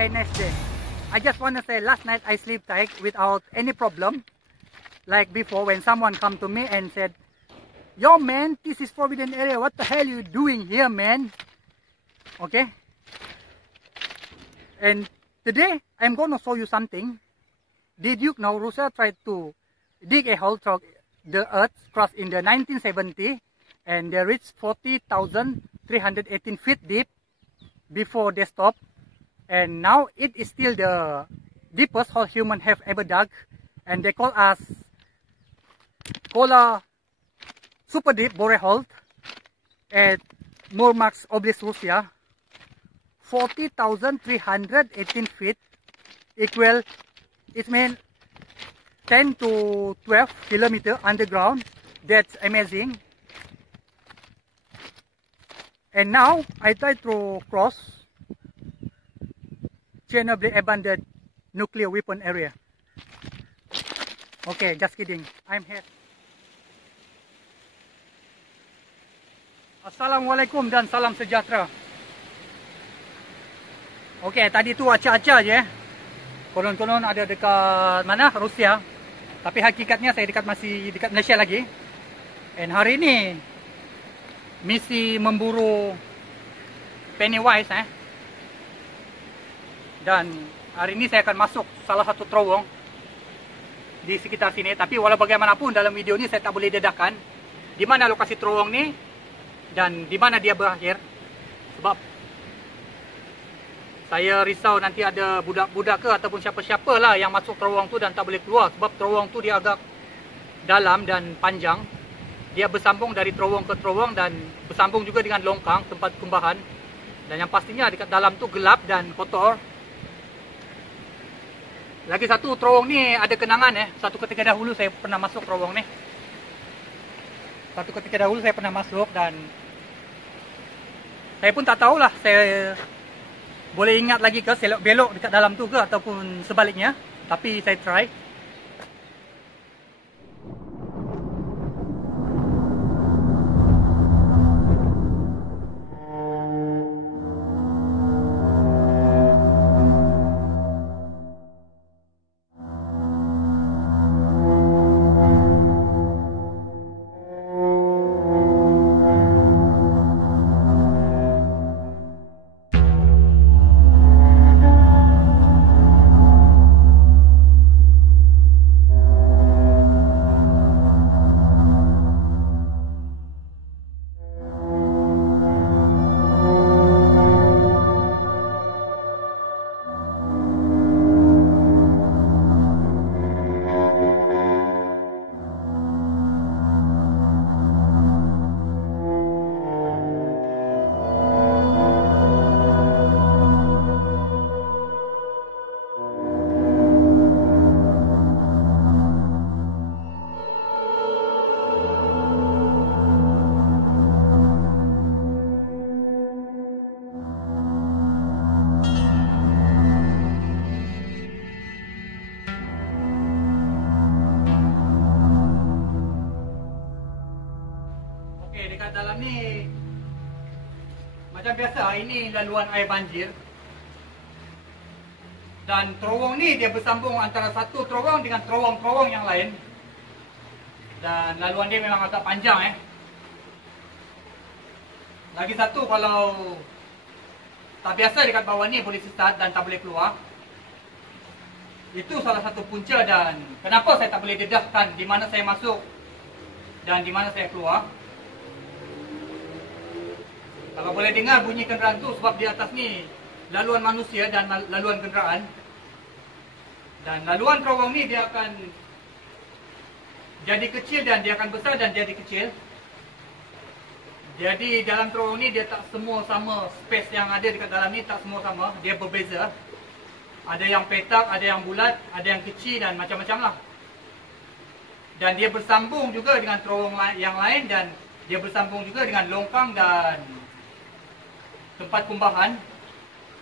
Okay, next day. I just want to say last night I sleep tight without any problem. Like before when someone come to me and said, "Yo man, this is forbidden area. What the hell you doing here, man?" Okay. And today I'm going to show you something. Did you know Russia tried to dig a hole through the earth crust in the 1970 and they reached 40,318 feet deep before they stopped. And now it is still the deepest hole human have ever dug. And they call us Kola Super Deep Bore Hole at Murmansk Oblast, Russia. 40,318 feet equal, it means 10 to 12 kilometers underground. That's amazing. And now I try to cross Chernobyl abandoned nuclear weapon area. Okay, just kidding. I'm here. Assalamualaikum dan salam sejahtera. Okay, tadi tu acak-acak je. Konon-konon ada dekat mana? Rusia. Tapi hakikatnya saya masih dekat Malaysia lagi. And hari ni misi memburu Pennywise Dan hari ini saya akan masuk salah satu terowong di sekitar sini. Tapi walau bagaimanapun dalam video ini saya tak boleh dedahkan di mana lokasi terowong ni dan di mana dia berakhir. Sebab saya risau nanti ada budak-budak ke ataupun siapa-siapa lah yang masuk terowong tu dan tak boleh keluar. Sebab terowong tu dia agak dalam dan panjang. Dia bersambung dari terowong ke terowong dan bersambung juga dengan longkang tempat kumbahan. Dan yang pastinya dekat dalam tu gelap dan kotor. Lagi satu, terowong ni ada kenangan Satu ketika dahulu saya pernah masuk terowong ni. Dan saya pun tak tahulah saya boleh ingat lagi ke selok belok dekat dalam tu ke ataupun sebaliknya. Tapi saya try. Dekat dalam ni macam biasa, ini laluan air banjir. Dan terowong ni dia bersambung antara satu terowong dengan terowong-terowong yang lain. Dan laluan dia memang agak panjang Lagi satu, kalau tak biasa dekat bawah ni boleh sesat dan tak boleh keluar. Itu salah satu punca dan kenapa saya tak boleh dedahkan di mana saya masuk dan di mana saya keluar. Kalau boleh dengar bunyi kenderaan tu, sebab di atas ni laluan manusia dan laluan kenderaan. Dan laluan terowong ni dia akan jadi kecil dan dia akan besar dan jadi kecil. Jadi dalam terowong ni dia tak semua sama. Space yang ada dekat dalam ni tak semua sama. Dia berbeza. Ada yang petak, ada yang bulat, ada yang kecil dan macam-macam lah. Dan dia bersambung juga dengan terowong yang lain dan dia bersambung juga dengan longkang dan tempat kumbahan.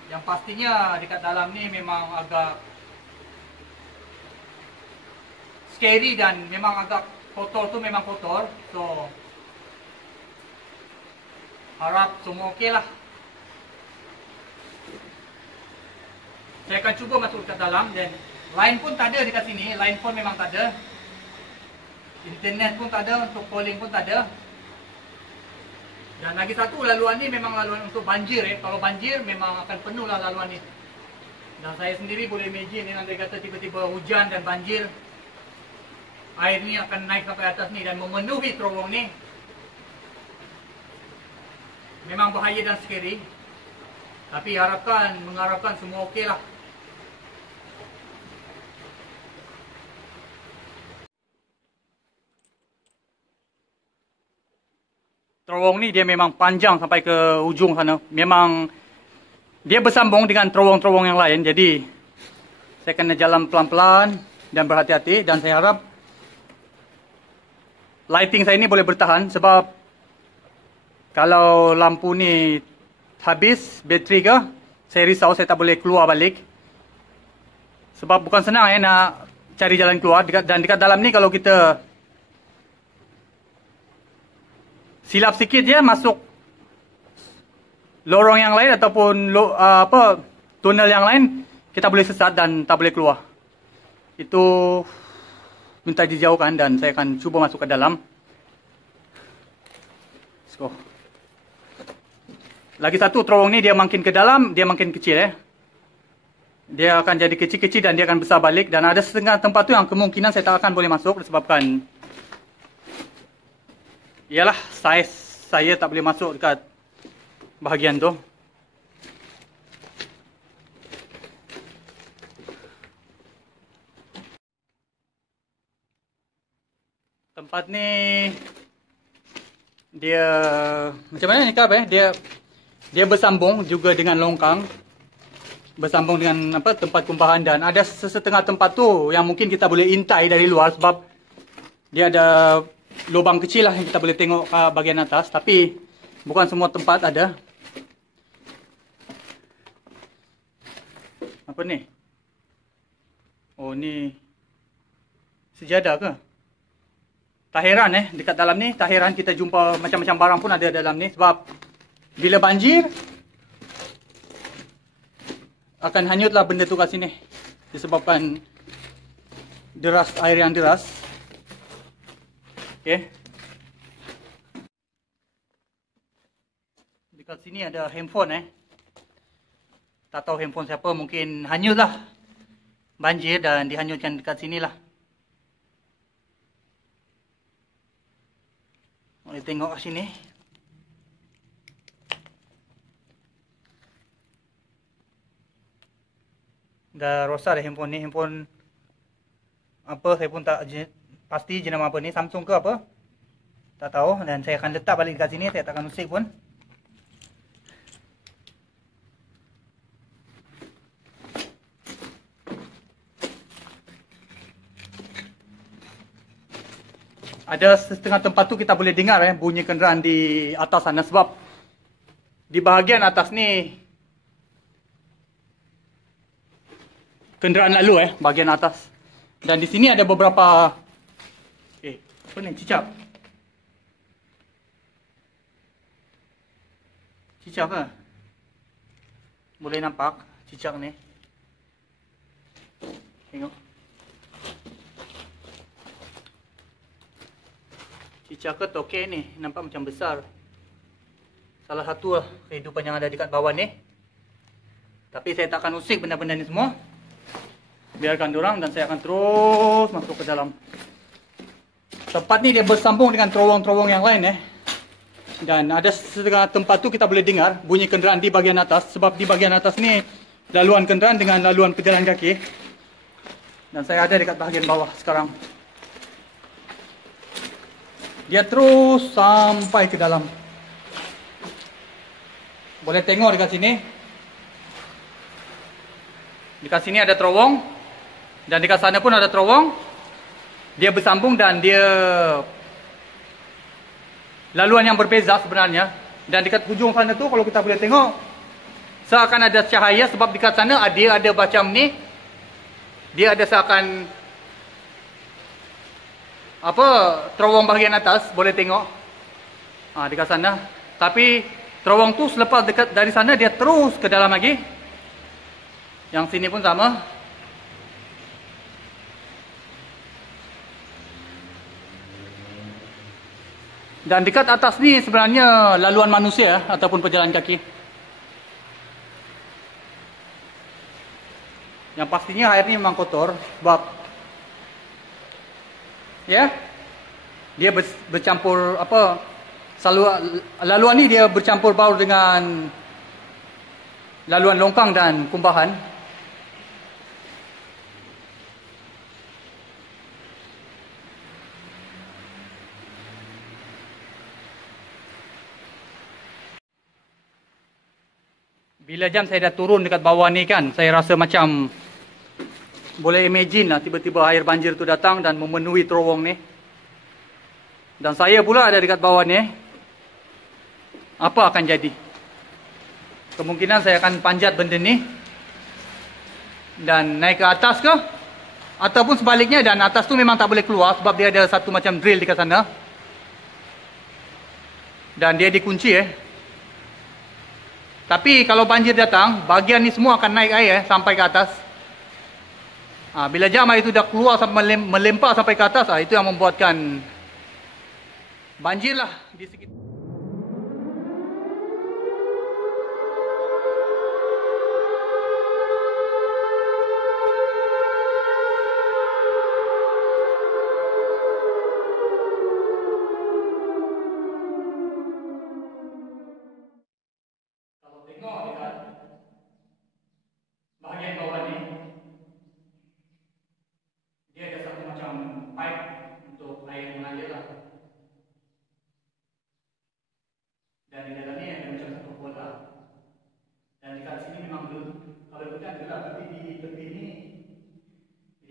Yang pastinya dekat dalam ni memang agak scary dan memang agak kotor tu memang kotor. So harap semua okey lah. Saya akan cuba masuk ke dalam dan line pun tak ada dekat sini. Line phone memang tak ada. Internet pun tak ada, untuk calling pun tak ada. Dan lagi satu, laluan ni memang laluan untuk banjir. Kalau banjir memang akan penuh lah laluan ni. Dan saya sendiri boleh imagine ni, nanti kata tiba-tiba hujan dan banjir, air ni akan naik sampai atas ni dan memenuhi terowong ni. Memang bahaya dan scary. Tapi mengharapkan semua okey lah. Terowong ni dia memang panjang sampai ke ujung sana. Memang dia bersambung dengan terowong-terowong yang lain. Jadi saya kena jalan pelan-pelan dan berhati-hati. Dan saya harap lighting saya ni boleh bertahan. Sebab kalau lampu ni habis bateri ke, saya risau saya tak boleh keluar balik. Sebab bukan senang nak cari jalan keluar. Dan dekat dalam ni kalau kita silap sikit je masuk lorong yang lain ataupun tunnel yang lain, kita boleh sesat dan tak boleh keluar. Itu minta dijauhkan dan saya akan cuba masuk ke dalam. Let's go. Lagi satu, terowong ni dia makin ke dalam, dia makin kecil Dia akan jadi kecil-kecil dan dia akan besar balik. Dan ada setengah tempat tu yang kemungkinan saya tak akan boleh masuk disebabkan ialah saiz saya tak boleh masuk dekat bahagian tu. Tempat ni dia macam mana ni Kak? Dia bersambung juga dengan longkang. Bersambung dengan tempat kumpahan dan ada setengah tempat tu yang mungkin kita boleh intai dari luar sebab dia ada lubang kecil lah yang kita boleh tengok ke bahagian atas. Tapi bukan semua tempat ada. Apa ni? Oh ni sejadah ke? Tak heran dekat dalam ni. Tak heran kita jumpa macam-macam barang pun ada dalam ni. Sebab bila banjir akan hanyutlah benda tu kat sini. Disebabkan deras, air yang deras. Okay. Dekat sini ada handphone Tak tahu handphone siapa, mungkin hanyut lah. Banjir dan dihanyutkan dekat sini lah. Boleh tengok kat sini. Dah rosak dah handphone ni. Handphone apa saya pun tak pasti jenama apa ni, Samsung ke apa, tak tahu. Dan saya akan letak balik dekat sini, saya tak akan usik pun. Ada setengah tempat tu kita boleh dengar bunyi kenderaan di atas sana. Sebab di bahagian atas ni kenderaan lalu bahagian atas. Dan di sini ada beberapa apa ni, cicak. Cicak ke? Boleh nampak cicak ni. Tengok. Cicak ke tokek ni, nampak macam besar. Salah satu kehidupan yang ada dekat bawah ni. Tapi saya tak akan usik benda-benda ni semua. Biarkan diorang dan saya akan terus masuk ke dalam. Tempat ni dia bersambung dengan terowong-terowong yang lain Dan ada setengah tempat tu kita boleh dengar bunyi kenderaan di bahagian atas. Sebab di bahagian atas ni laluan kenderaan dengan laluan pejalan kaki. Dan saya ada dekat bahagian bawah sekarang. Dia terus sampai ke dalam. Boleh tengok dekat sini. Dekat sini ada terowong. Dan dekat sana pun ada terowong. Dia bersambung dan dia laluan yang berbeza sebenarnya. Dan dekat hujung sana tu kalau kita boleh tengok, seakan ada cahaya sebab dekat sana dia ada macam ni. Dia ada seakan terowong bahagian atas, boleh tengok. Dekat sana. Tapi terowong tu selepas dekat dari sana dia terus ke dalam lagi. Yang sini pun sama. Dan dekat atas ni sebenarnya laluan manusia ataupun pejalan kaki. Yang pastinya air ni memang kotor sebab ya, dia bercampur apa, laluan ni dia bercampur baur dengan laluan longkang dan kumbahan. Bila jam saya dah turun dekat bawah ni kan, saya rasa macam boleh imagine lah tiba-tiba air banjir tu datang dan memenuhi terowong ni. Dan saya pula ada dekat bawah ni. Apa akan jadi? Kemungkinan saya akan panjat benda ni dan naik ke atas ke? Ataupun sebaliknya, dan atas tu memang tak boleh keluar sebab dia ada satu macam drill dekat sana. Dan dia dikunci Tapi kalau banjir datang, bahagian ni semua akan naik air sampai ke atas. Bila jam air itu dah keluar sampai melempar sampai ke atas, itu yang membuatkan banjir lah di sekitar. Tengok dekat bahagian bawah ni, dia ada satu macam pipe untuk air mengalir lah. Dan di dalam ni ada macam satu bola. Dan dekat sini memang kalau kita gelap, tapi di tepi ni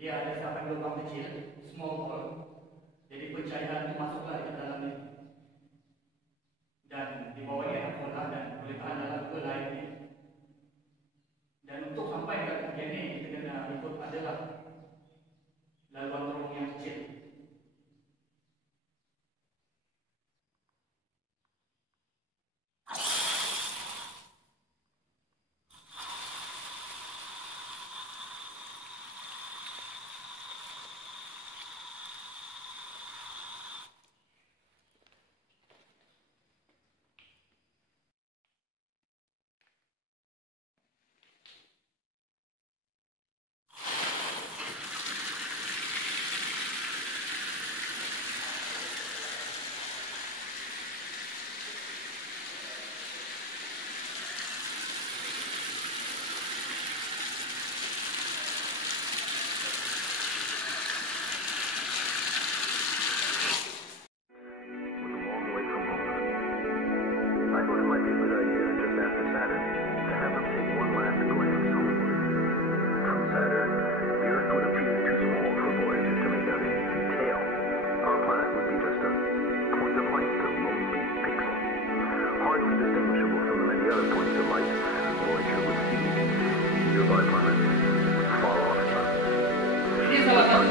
dia ada sampai lubang kecil, small hole. Jadi pencahayaan itu masuklah ke dalam ni. Dan di bawah ni ada bola dan boleh tahan dalam ke air ni. Dan untuk sampai ke bahagian ni, kita kena ikut adalah laluan terowong yang kecil.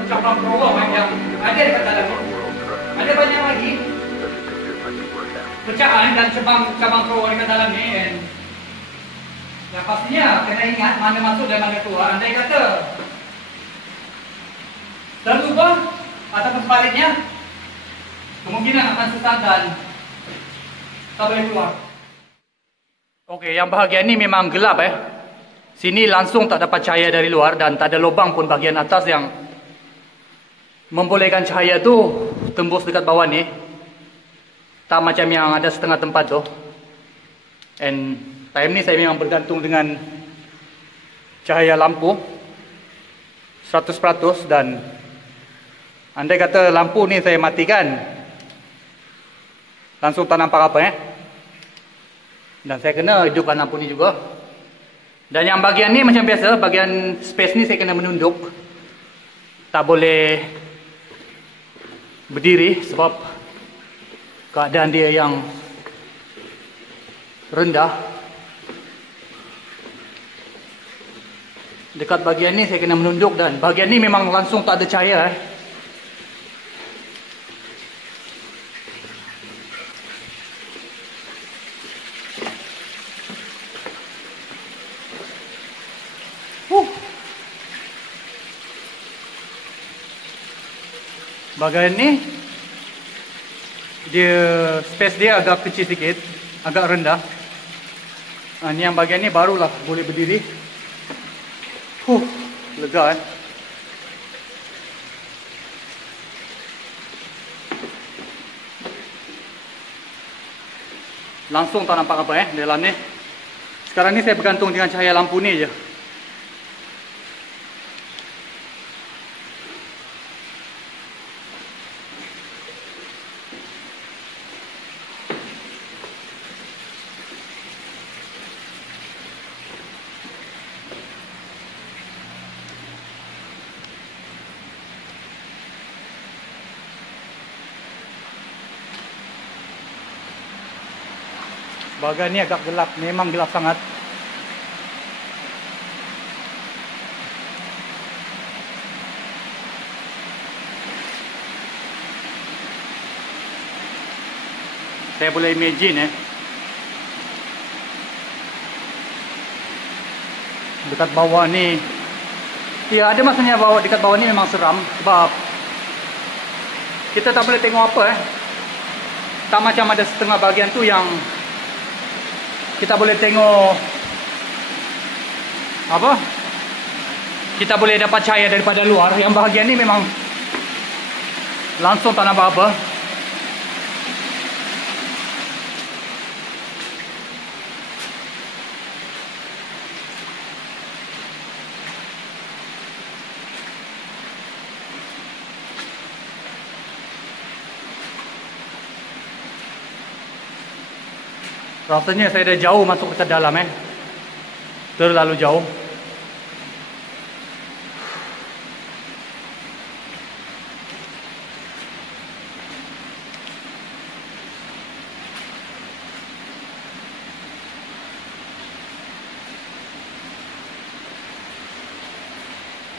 Cabang terowong yang ada dekat dalam ni. Ada banyak lagi pecahan dan cabang terowong dekat dalam ni. Dan yang pastinya kena ingat mana masuk dan mana keluar. Andai kata terlubang ataupun sebaliknya, kemungkinan akan sesat dan tak boleh keluar. Okey, yang bahagian ni memang gelap Sini langsung tak dapat cahaya dari luar dan tak ada lubang pun bahagian atas yang membolehkan cahaya tu tembus dekat bawah ni. Tak macam yang ada setengah tempat tu. And time ni saya memang bergantung dengan cahaya lampu 100%. Dan andai kata lampu ni saya matikan, langsung tak nampak apa Dan saya kena hidupkan lampu ni juga. Dan yang bahagian ni macam biasa, bahagian space ni saya kena menunduk. Tak boleh berdiri sebab keadaan dia yang rendah. Dekat bahagian ni saya kena menunduk dan bahagian ni memang langsung tak ada cahaya Bahagian ni dia space dia agak kecil sikit, agak rendah. Ni yang bahagian ni barulah boleh berdiri. Lega Langsung tak nampak apa dalam ni. Sekarang ni saya bergantung dengan cahaya lampu ni je. Bahagian ni agak gelap, memang gelap sangat. Saya boleh imagine dekat bawah ni. Ya, ada masanya bawah, dekat bawah ni memang seram sebab kita tak boleh tengok apa Tak macam ada setengah bahagian tu yang kita boleh tengok apa? Kita boleh dapat cahaya daripada luar. Yang bahagian ni memang langsung tak nampak apa. Rasanya saya dah jauh masuk ke dalam terlalu jauh.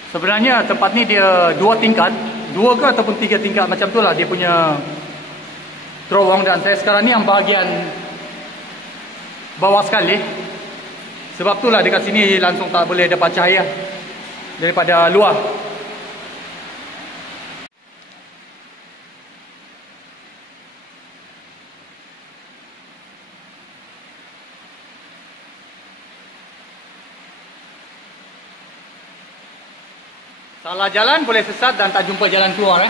Sebenarnya tempat ni dia 2 tingkat, 2 ke ataupun 3 tingkat macam tu lah dia punya terowong. Dan saya sekarang ni yang bahagian bawah sekali. Sebab itulah dekat sini langsung tak boleh dapat cahaya daripada luar. Salah jalan boleh sesat dan tak jumpa jalan keluar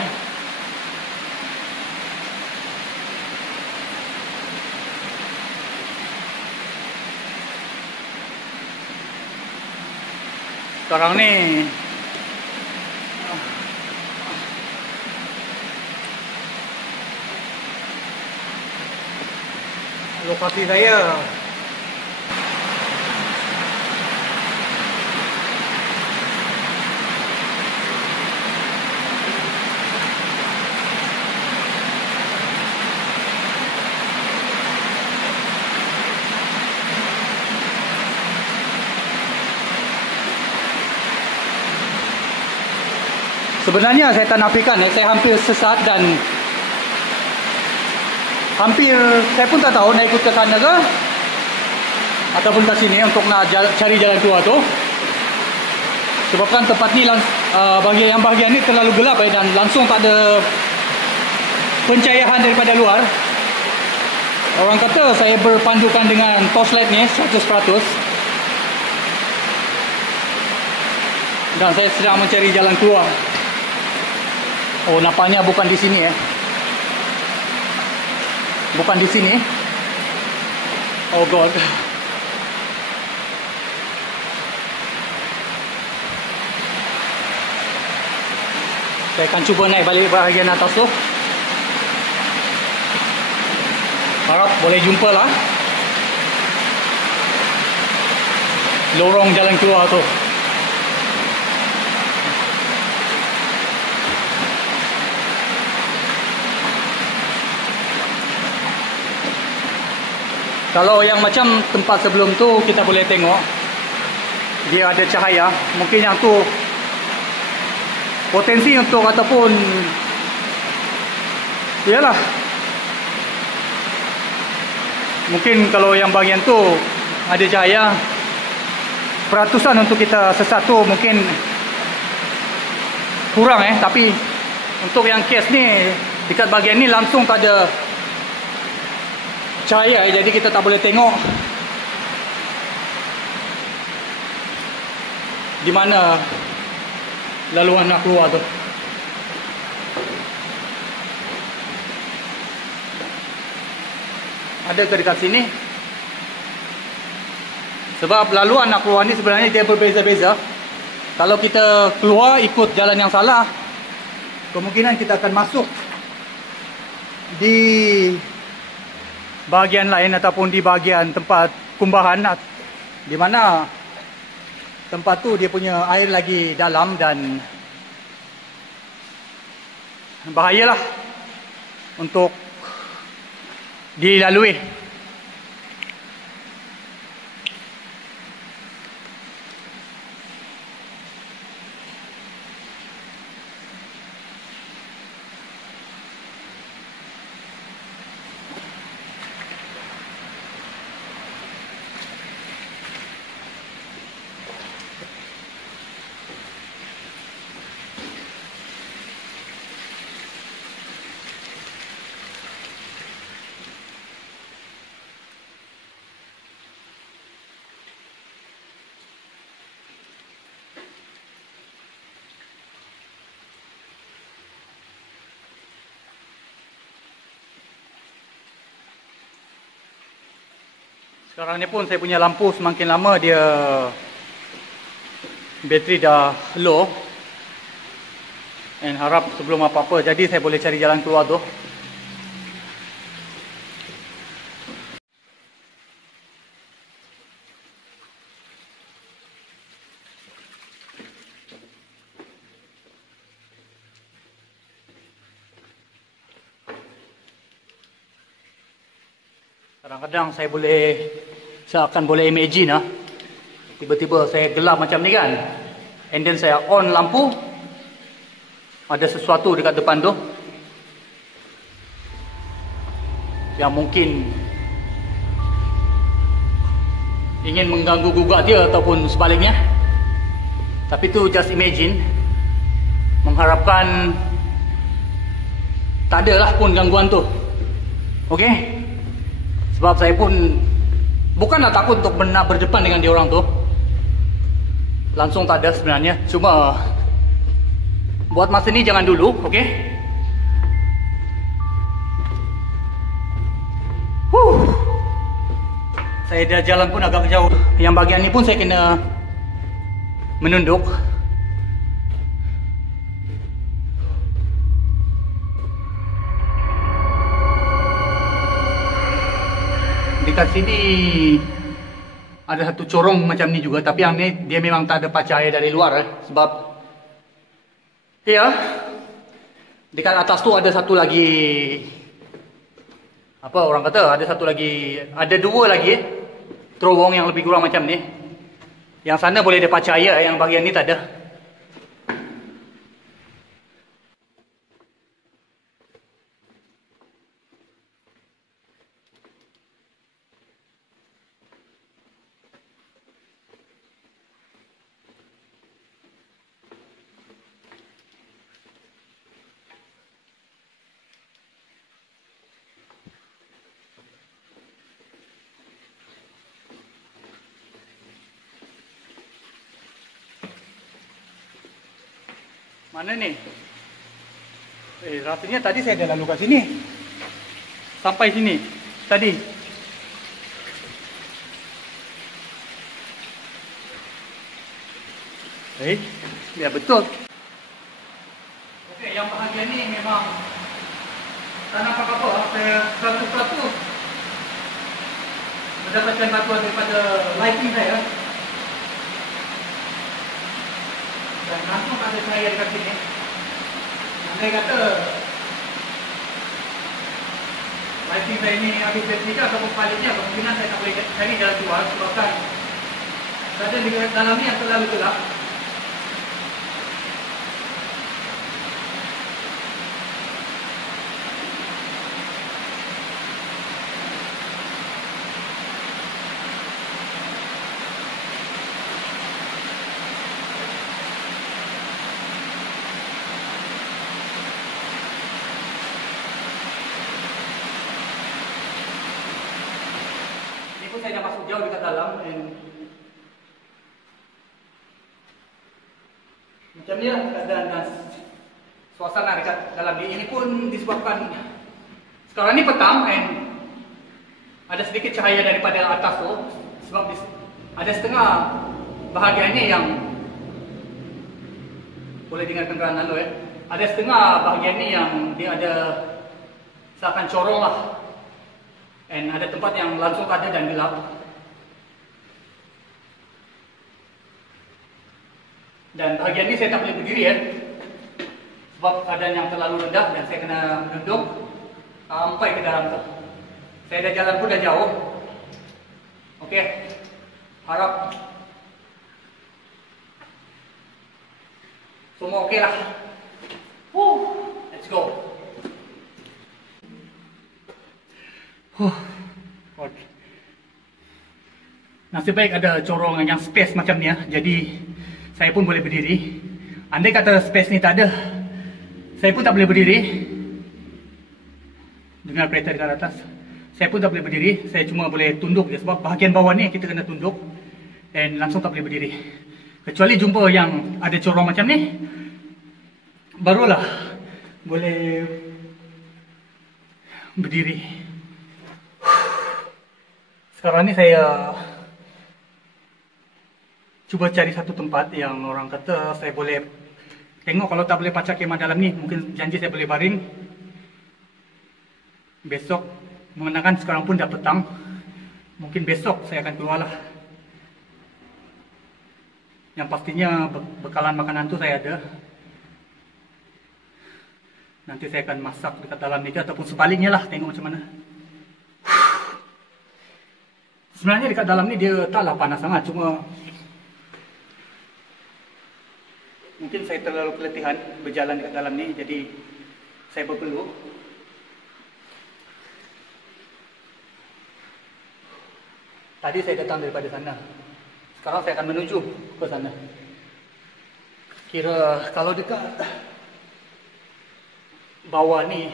Sekarang ni lokasi saya sebenarnya saya tak nafikan saya hampir sesat dan hampir saya pun tak tahu nak ikut ke sana ke ataupun ke sini untuk nak cari jalan keluar tu. Sebabkan tempat ni bahagian ni terlalu gelap dan langsung tak ada pencahayaan daripada luar. Orang kata saya berpandukan dengan torchlight ni 100%. Dan saya sedang mencari jalan keluar. Oh, nampaknya bukan di sini Bukan di sini. Oh God. Saya akan cuba naik balik bahagian atas tu. Harap boleh jumpa lah lorong jalan keluar tu. Kalau yang macam tempat sebelum tu kita boleh tengok dia ada cahaya. Mungkin yang tu potensi untuk ataupun iyalah, mungkin kalau yang bahagian tu ada cahaya, peratusan untuk kita sesat tu mungkin kurang tapi Untuk yang kes ni, dekat bahagian ni langsung tak ada cahaya, jadi kita tak boleh tengok di mana laluan nak keluar tu. Ada ke dekat sini? Sebab laluan nak keluar ni sebenarnya dia berbeza-beza. Kalau kita keluar ikut jalan yang salah, kemungkinan kita akan masuk di bahagian lain ataupun di bahagian tempat kumbahan, di mana tempat tu dia punya air lagi dalam dan bahayalah untuk dilalui. Sekarang ni pun saya punya lampu semakin lama dia bateri dah low, dan harap sebelum apa-apa jadi saya boleh cari jalan keluar tu. Kadang-kadang saya akan boleh imagine tiba-tiba saya gelap macam ni kan, and then saya on lampu, ada sesuatu dekat depan tu yang mungkin ingin mengganggu gugat dia ataupun sebaliknya. Tapi tu just imagine, mengharapkan tak adalah pun gangguan tu. Okay? Sebab saya pun bukanlah takut untuk nak berdepan dengan dia orang tu, langsung tak ada sebenarnya. Cuma buat masa ni jangan dulu, okey? Saya dah jalan pun agak jauh. Yang bahagian ni pun saya kena menunduk. Dekat sini ada satu corong macam ni juga, tapi yang ni dia memang tak ada cahaya dari luar sebab ya, dekat atas tu ada satu lagi, apa orang kata, ada dua lagi terowong yang lebih kurang macam ni. Yang sana boleh dapat cahaya, yang bahagian ni tak ada. Mana ni? Rasanya tadi saya dah lalu kat sini. Sampai sini tadi. Ya betul. Okey, yang bahagian ni memang tak nampak apa-apa. Saya satu-satu mendapatkan bantuan daripada lighting saya. Dan langsung tak ada cahaya dekat sini. Andai kata lighting saya ni habis bateri ataupun sebaliknya, kemungkinan saya tak boleh cari jalan keluar sebabkan keadaan di dalam ni yang terlalu gelap. Meskipun saya dah masuk jauh dekat dalam, macam ni lah keadaan dan suasana dekat dalam ni. Ini pun disebabkan sekarang ni petang dan ada sedikit cahaya daripada atas tu. Sebab ada setengah bahagian ni yang boleh dengarkan kerana lalu ada setengah bahagian ni yang dia ada seakan corong lah. Dan ada tempat yang langsung ada dan gelap. Dan bahagian ni saya tak boleh berdiri sebab keadaan yang terlalu rendah dan saya kena duduk sampai ke dalam tu. Saya dah jalan pun dah jauh. Okey. Harap semua okey lah. Let's go. Okay. Nasib baik ada corong yang space macam ni jadi saya pun boleh berdiri. Andai kata space ni tak ada, saya pun tak boleh berdiri. Dengar kereta dekat atas. Saya pun tak boleh berdiri. Saya cuma boleh tunduk je sebab bahagian bawah ni kita kena tunduk dan langsung tak boleh berdiri. Kecuali jumpa yang ada corong macam ni, barulah boleh berdiri. Sekarang ni saya cuba cari satu tempat yang orang kata saya boleh tengok. Kalau tak boleh pacak kemah dalam ni, mungkin janji saya boleh baring. Besok, memandangkan sekarang pun dah petang, mungkin besok saya akan keluar lah. Yang pastinya bekalan makanan tu saya ada. Nanti saya akan masak dekat dalam ni ataupun sebaliknya lah, tengok macam mana. Sebenarnya dekat dalam ni dia taklah panas sangat, cuma mungkin saya terlalu keletihan berjalan dekat dalam ni, jadi saya berpeluh. Tadi saya datang daripada sana, sekarang saya akan menuju ke sana. Kira kalau dekat bawah ni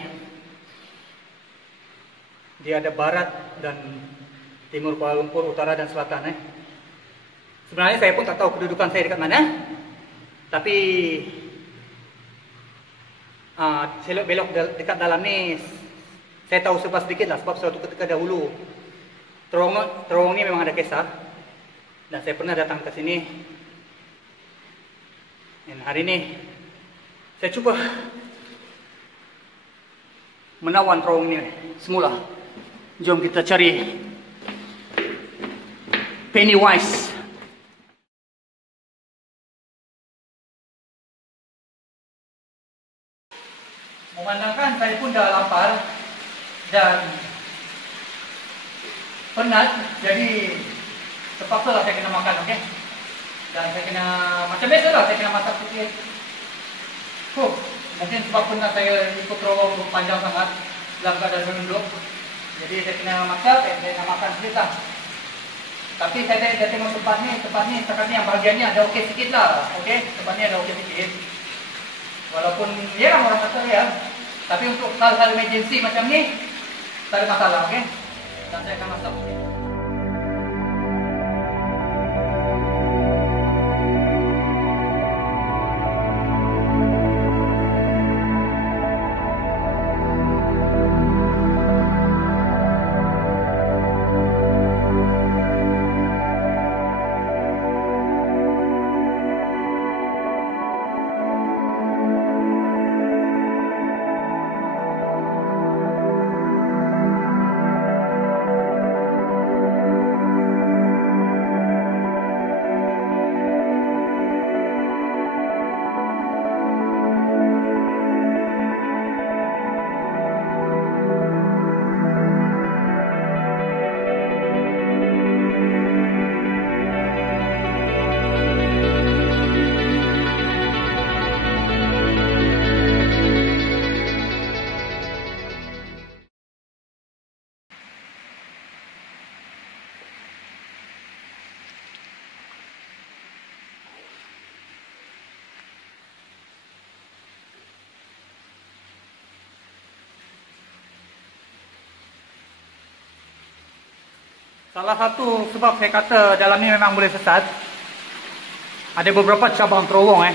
dia ada barat dan timur Kuala Lumpur, utara dan selatan. Sebenarnya saya pun tak tahu kedudukan saya dekat mana. Tapi selok belok dekat dalam ni saya tahu sebab sedikit lah. Sebab suatu ketika dahulu terowong ni memang ada kisah. Dan saya pernah datang ke sini. Dan hari ni saya cuba menawan terowong ni semula. Jom kita cari Pennywise. Memandangkan saya pun dah lapar dan penat, jadi terpaksa lah saya kena makan, okey? Dan saya kena, macam biasa lah, saya kena masak sikit. Mungkin sebab penat saya ikut terowong panjang sangat dalam keadaan menunduk. Jadi saya kena masak dan saya kena makan sedikit lah. Tapi saya dah tengok tempat ni setakat ni yang bahagian ni ada okey sikit lah, okey? Tempat ni ada okey sikit. Walaupun ya orang kata ya, tapi untuk hal-hal emergency macam ni tak ada masalah, okey? Dan saya akan masak. Salah satu sebab saya kata dalam ni memang boleh sesat, ada beberapa cabang terowong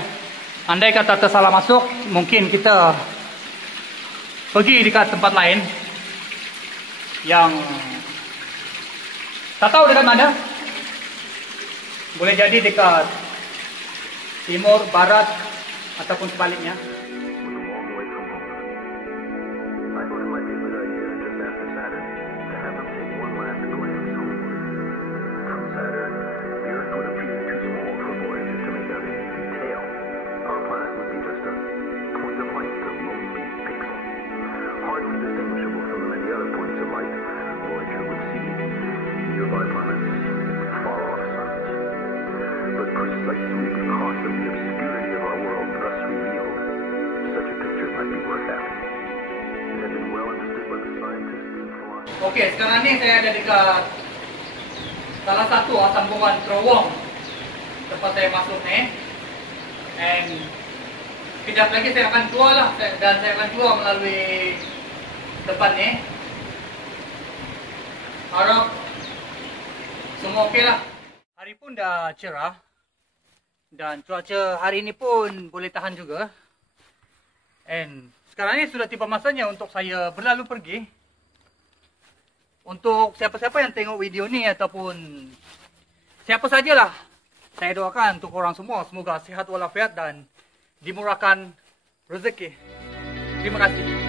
Andai kata tersalah masuk, mungkin kita pergi dekat tempat lain yang tak tahu dekat mana. Boleh jadi dekat timur, barat ataupun sebaliknya. Okey, sekarang ni saya ada dekat salah satu sambungan terowong tempat saya masuk ni. And sekejap lagi saya akan keluar lah, dan saya akan keluar melalui depan ni. Harap semua okey lah. Hari pun dah cerah dan cuaca hari ni pun boleh tahan juga. And sekarang ni sudah tiba masanya untuk saya berlalu pergi. Untuk siapa-siapa yang tengok video ni ataupun siapa sajalah, saya doakan untuk korang semua semoga sihat walafiat dan dimurahkan rezeki. Terima kasih.